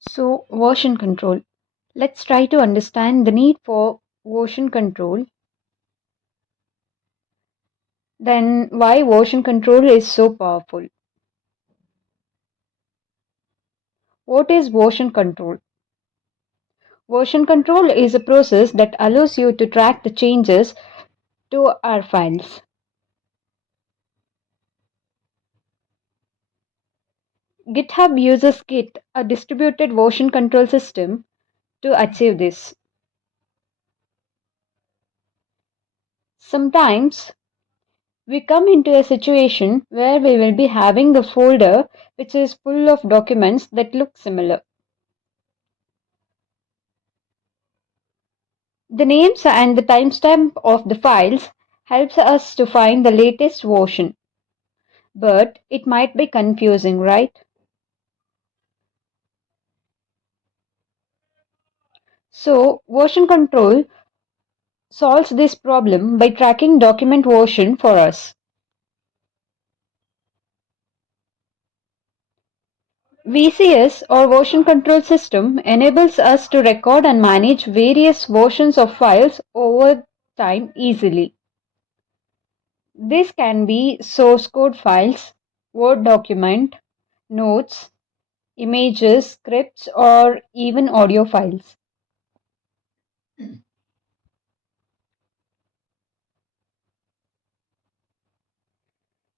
So, version control. Let's try to understand the need for version control. Then, why version control is so powerful. What is version control? Version control is a process that allows you to track the changes to our files. GitHub uses Git, a distributed version control system, to achieve this. Sometimes we come into a situation where we will be having the folder which is full of documents that look similar. The names and the timestamp of the files helps us to find the latest version, but it might be confusing, right? So, version control solves this problem by tracking document version for us. VCS or version control system enables us to record and manage various versions of files over time easily. This can be source code files, Word document, notes, images, scripts, or even audio files.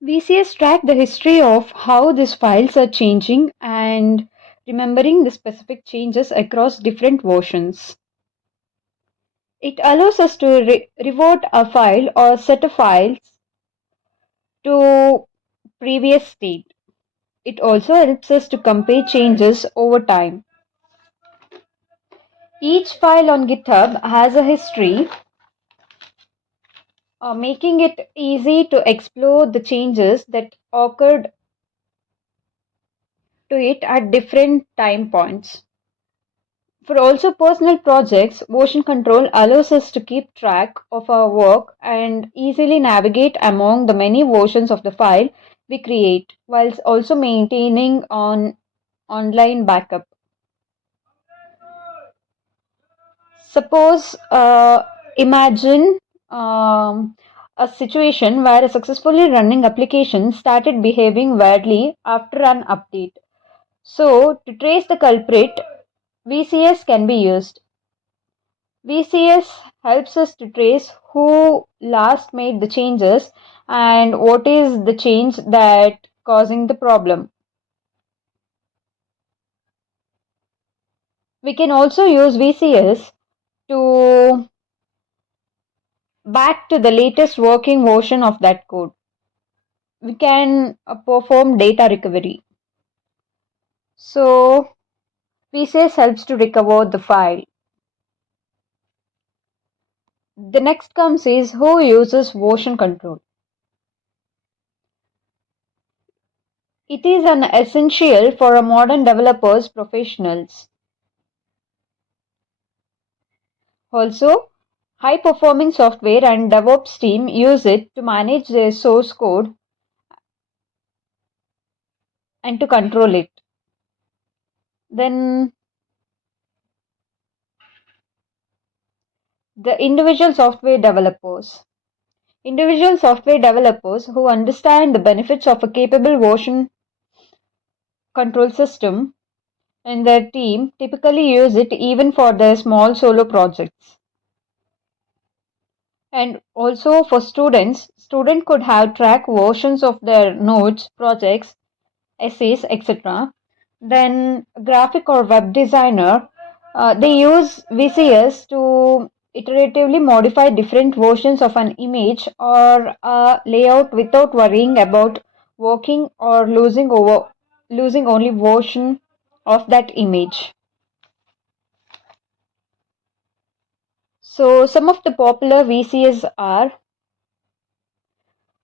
VCS track the history of how these files are changing and remembering the specific changes across different versions. It allows us to revert a file or set of files to previous state. It also helps us to compare changes over time. Each file on GitHub has a history, making it easy to explore the changes that occurred to it at different time points. For also personal projects, version control allows us to keep track of our work and easily navigate among the many versions of the file we create, whilst also maintaining on online backup. Suppose, imagine a situation where a successfully running application started behaving weirdly after an update. So, to trace the culprit, VCS can be used. VCS helps us to trace who last made the changes and what is the change that causing the problem. We can also use VCS to back to the latest working version of that code. We can perform data recovery. So, VCS helps to recover the file. The next comes is who uses version control. It is an essential for a modern developers professionals. Also, high performing software and DevOps team use it to manage their source code and to control it. Then the individual software developers. Individual software developers who understand the benefits of a capable version control system in their team typically use it even for their small solo projects. And also for students, student could have track versions of their notes, projects, essays, etc. Then graphic or web designer, they use VCS to iteratively modify different versions of an image or a layout without worrying about working or losing only version of that image. So some of the popular VCS are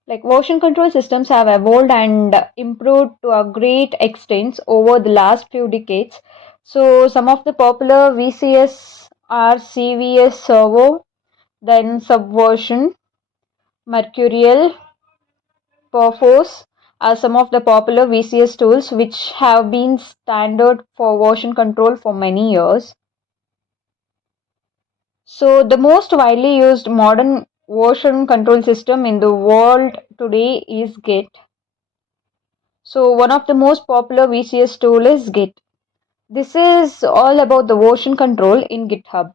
like version control systems have evolved and improved to a great extent over the last few decades. So some of the popular VCS are CVS Servo, then Subversion, Mercurial, Perforce, are some of the popular VCS tools which have been standard for version control for many years. So, the most widely used modern version control system in the world today is Git. So, one of the most popular VCS tool is Git. This is all about the version control in GitHub.